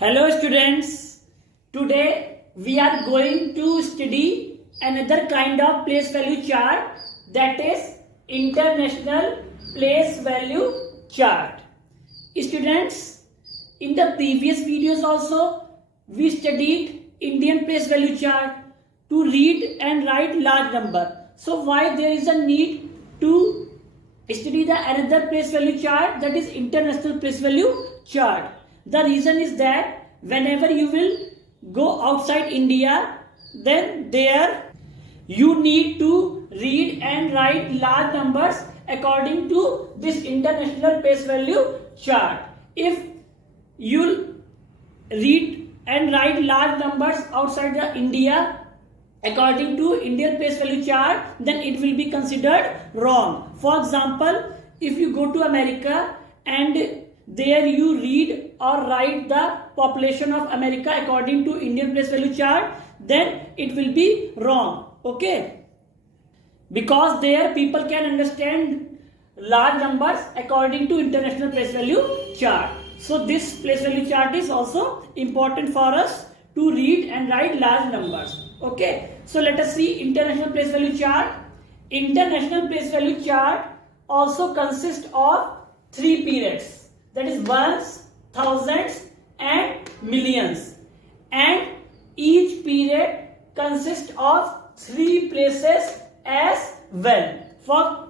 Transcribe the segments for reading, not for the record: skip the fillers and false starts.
Hello students, today we are going to study another kind of place value chart, that is international place value chart. Students, in the previous videos also we studied Indian place value chart to read and write large number. So why there is a need to study the another place value chart, that is international place value chart? The reason is that whenever you will go outside India, then there you need to read and write large numbers according to this international place value chart. If you read and write large numbers outside the India according to Indian place value chart, then it will be considered wrong. For example, if you go to America and there you read or write the population of America according to Indian place value chart, then it will be wrong. Okay, because there people can understand large numbers according to international place value chart. So this place value chart is also important for us to read and write large numbers. Okay, so let us see international place value chart. International place value chart also consists of three periods, that is ones, thousands and millions, and each period consists of three places as well. For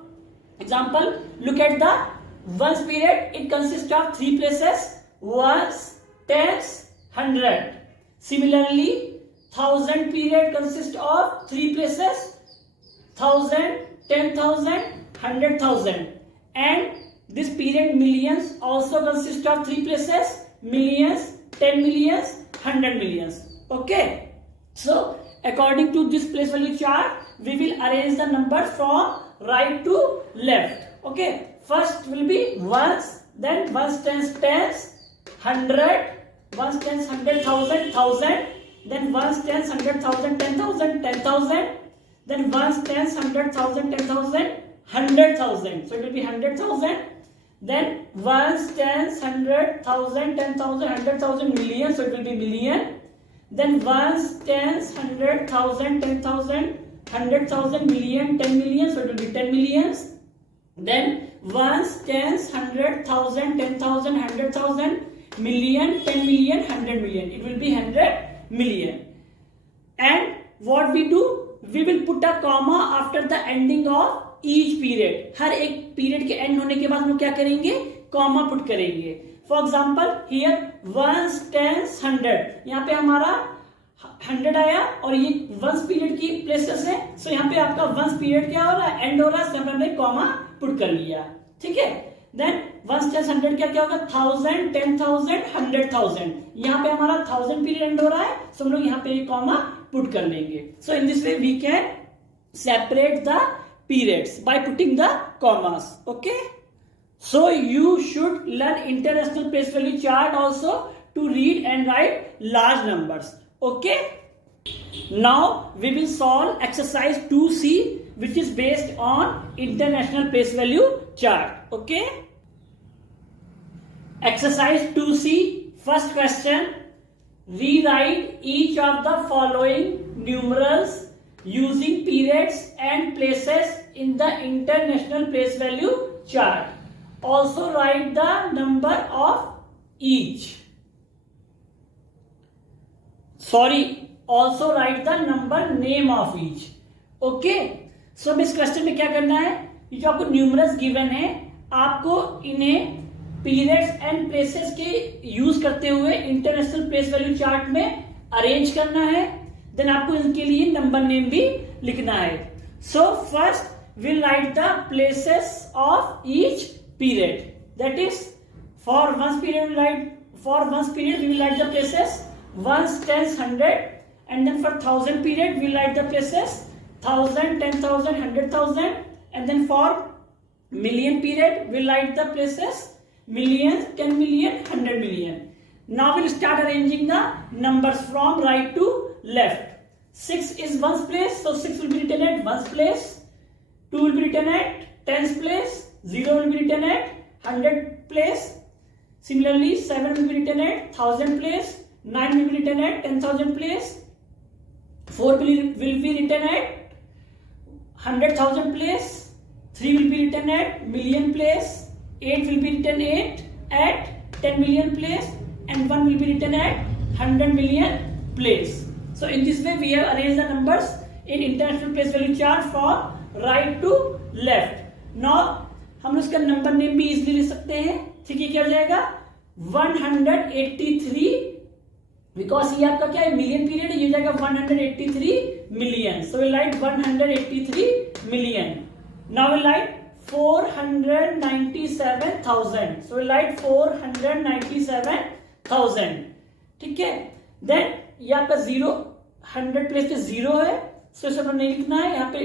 example, look at the ones period, it consists of three places: ones, tens, hundred. Similarly, thousand period consists of three places: thousand, 10,000, 100,000. And this period millions also consists of three places: millions, 10 millions, 100 millions. Okay, so according to this place value chart, we will arrange the numbers from right to left. Okay, first will be ones, then ones, tens, tens, hundred, ones, tens, 100,000, thousand, then ones, tens, 100,000, 10,000, 10,000, then ones, tens, 100,000, 10,000, 100,000. So it will be 100,000. Then ones, tens, 100,000, 10,000, 100,000, million. So it will be million. Then ones, tens, 100,000, 10,000, 100,000, million, 10 million. So it will be 10 millions. Then ones, tens, 100,000, 10,000, 100,000, million, 10 million, 100 million. It will be 100 million. And what we do? We will put a comma after the ending of each period. हर एक period के and होने के बाद हम लोग क्या करेंगे? Comma put करेंगे. For example here ones, tens, 100, यहाँ पे हमारा 100 आया और ये वंस पीरियड की प्लेसेस है. सो यहाँ पे आपका वंस पीरियड क्या हो रहा है? एंड हो रहा है. हमने कॉमा पुट कर लिया. ठीक है. देन वंस, टेंस, 100 क्या होगा? 1000, 10,000, 100,000. यहाँ पे हमारा 1000 पीरियड एंड हो रहा है. सो हम लोग यहाँ पे कॉमा पुट कर लेंगे. So in this way we can separate the periods by putting the commas. Okay, so you should learn international place value chart also to read and write large numbers. Okay, now we will solve exercise 2C, which is based on international place value chart. Okay, exercise 2C, first question: rewrite each of the following numerals using periods and places in the international place value chart. Also write the number of each. Also write the number name of each. Okay, so इस question में क्या करना है? ये जो आपको numerals given है, आपको इन्हें पीरियड्स एंड प्लेसेस के यूज करते हुए इंटरनेशनल प्लेस वैल्यू चार्ट में अरेंज करना है. देन आपको इनके लिए नंबर नेम भी लिखना है. So first we'll write the places of each period. That is, for ones period we will write the places ones, tens, 100, and then for thousand period we will write the places 1000, 10,000, 100,000, and then for million period we will write the places million, 10 million, 100 million. Now we'll start arranging the numbers from right to left. 6 is ones place, so 6 will be written at ones place. 2 will be written at tens place, 0 will be written at 100 place, Similarly, 7 will be written at 1000 place, 9 will be written at 10,000 place, 4 will be written at 100,000 place, 3 will be written at million place, 8 will be written at 10 million place, and 1 will be written at 100 million place. So in this way we have arranged the numbers in international place value chart from right to left. Now हम उसका number name भी easily ले सकते हैं. ठीक है, क्या हो जाएगा 183, बिकॉज ये आपका क्या है मिलियन पीरियड है, ये जाएगा 183 million. So we write 183 million. Now we write 497,000. So we write 497,000. ठीक है, देन ये आपका 100 प्लेस पे 0 है, सो इसे अपन नहीं लिखना है. यहाँ पे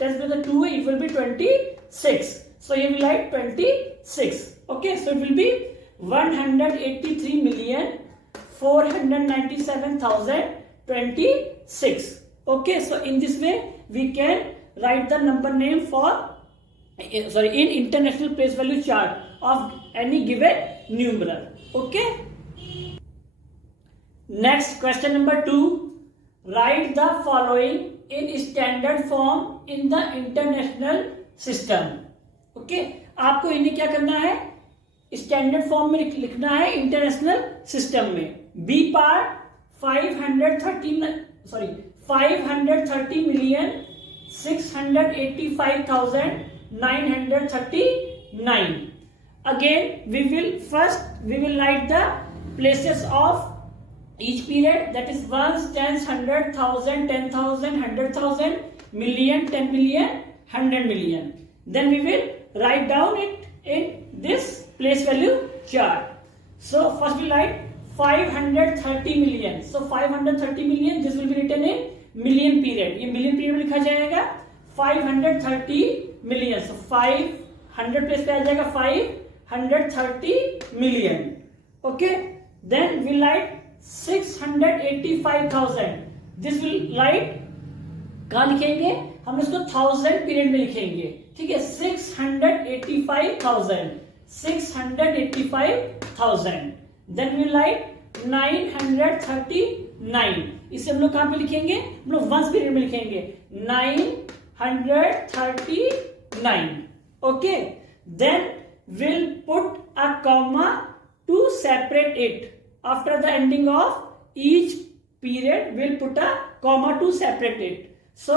10 प्लस 2 है, it will be 26. So you will write 26. Okay, so it will be 183,497,026. Okay, so in this way we can write the number name for in international place value chart of any given numeral. Okay. Next question number 2. Write the following in standard form in the international system. Okay आपको इन्हें क्या करना है standard form में लिखना है international system में. B part 530,685,939. Again we will write the places of each period, that is ones, tens, 100,000, 10,000, 100,000, million, 10 million, 100 million. Then we will write down it in this place value chart. So first we write 530 million. So 530 million, this will be written in million period. ये million period में लिखा जाएगा 530 million. So 500 place पे आ जाएगा 530 million. Okay. Then we write 685,000. This will write कहाँ लिखेंगे हम इसको 1000 पीरियड में लिखेंगे. ठीक है, 685,000. Then we write 939. इसे हम लोग कहां पे लिखेंगे, हम लोग वंस पीरियड में लिखेंगे 939. Okay, then will put a comma to separate it. After the ending of each period will put a comma to separate it. So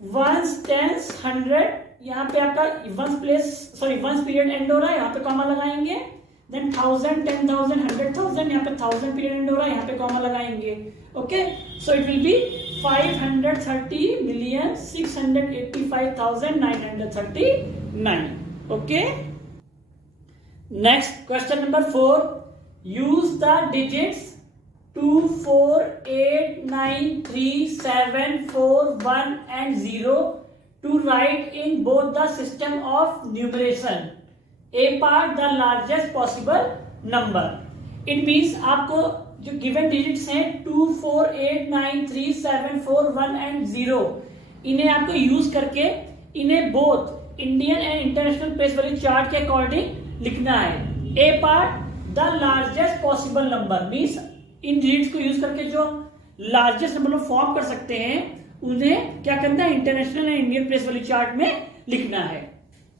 ones, tens, 100, यहाँ पे आपका वंस पीरियड एंड हो रहा है, यहाँ पे कॉमा लगाएंगे. देन 1000, 10,000, 100,000, यहाँ पे 1000 पीरियड एंड हो रहा है, यहाँ पे कॉमा लगाएंगे. Okay, so it will be 530,685,939. Okay. Next question number 4. Use the digits 2, 4, 8, 9, 3, 7, 4, 1 and 0 to write in both the system of numeration. A part the largest possible number. It means आपको जो given digits हैं 2, 4, 8, 9, 3, 7, 4, 1 and 0, इन्हें आपको use करके इन्हें both Indian and international place value chart के according लिखना है. A part the largest possible number means in digits को यूज करके जो लार्जेस्ट नंबर फॉर्म कर सकते हैं उन्हें क्या करना है international and Indian place value chart में लिखना है.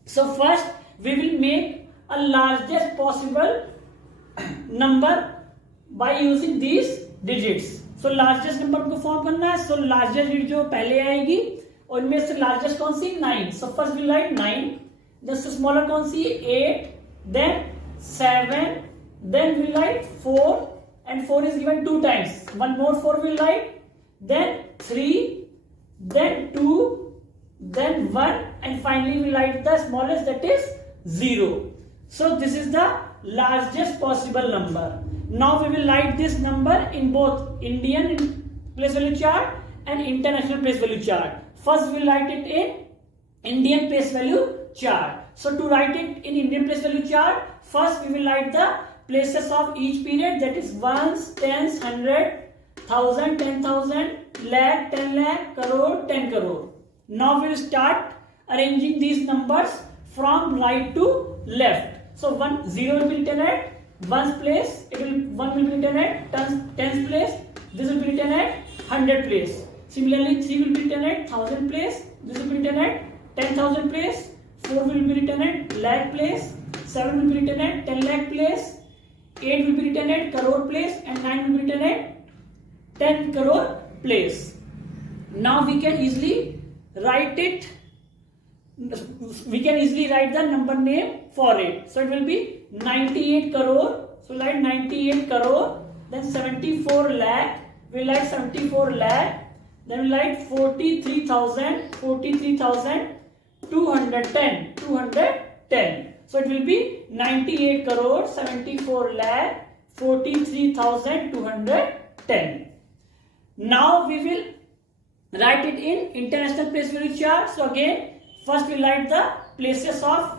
So first we will make a largest possible number by using these digits. So largest number को फॉर्म करना है. सो लार्जेस्ट डिजिट जो पहले आएगी उनमें से लार्जेस्ट कौन सी 9. So first will write 9. Then smaller कौन सी 8, then 7, then will write 4 and 4 is given 2 times. One more 4 will write, then 3, then 2, then 1, and finally we write the smallest, that is 0. So this is the largest possible number. Now we will write this number in both Indian place value chart and international place value chart. First we will write it in Indian place value chart. So to write it in Indian place value chart, first we will write the places of each period, that is ones, tens, 100, 1000, 10,000, lakh, 10 lakh, crore, 10 crore. Now we will start arranging these numbers from right to left. So 0 will be written at ones place, 1 will be written at tens place, this will be written at 100 place. Similarly 3 will be written at 1000 place, this will be written at 10,000 place, 4 will be written at lakh place, 7 will be written at 10 lakh place, 8 will be written at crore place, and 9 will be written at 10 crore place. Now we can easily write it. We can easily write the number name for it. So it will be 98 crore. So write 98 crore. Then 74 lakh. We write 74 lakh. Then we write 43,000. 43,210. 210. So it will be 98 crore 74 lakh 43,210. Now we will write it in international place value chart. So again, first we write the places of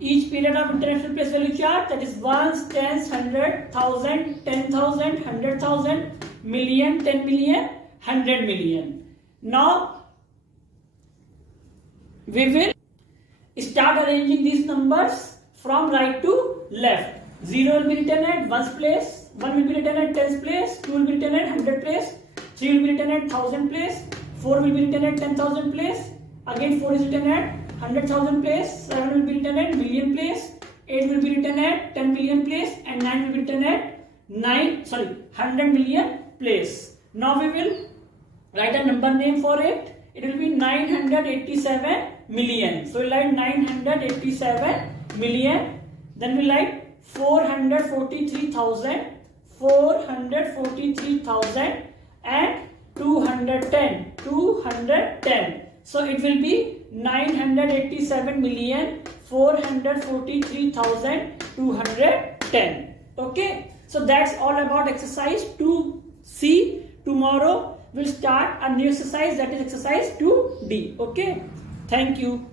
each period of international place value chart, that is ones, tens, 100, 1000, 10,000, 100,000, million, 10 million, 100 million. Now we will start arranging these numbers from right to left. 0 will be written at ones place, 1 will be written at tens place, 2 will be written at 100 place, 3 will be written at 1000 place, 4 will be written at 10,000 place, again 4 is written at 100,000 place, 7 will be written at million place, 8 will be written at 10 million place, and 9 will be written at 100 million place. Now we will write a number name for it. It will be 987 million. So we write 987 million. Then we write 443,000, 443,000 and 210, 210. So it will be 987 million 443,210. Okay. So that's all about exercise 2C. Tomorrow we'll start a new exercise, that is exercise 2D. Okay. Thank you.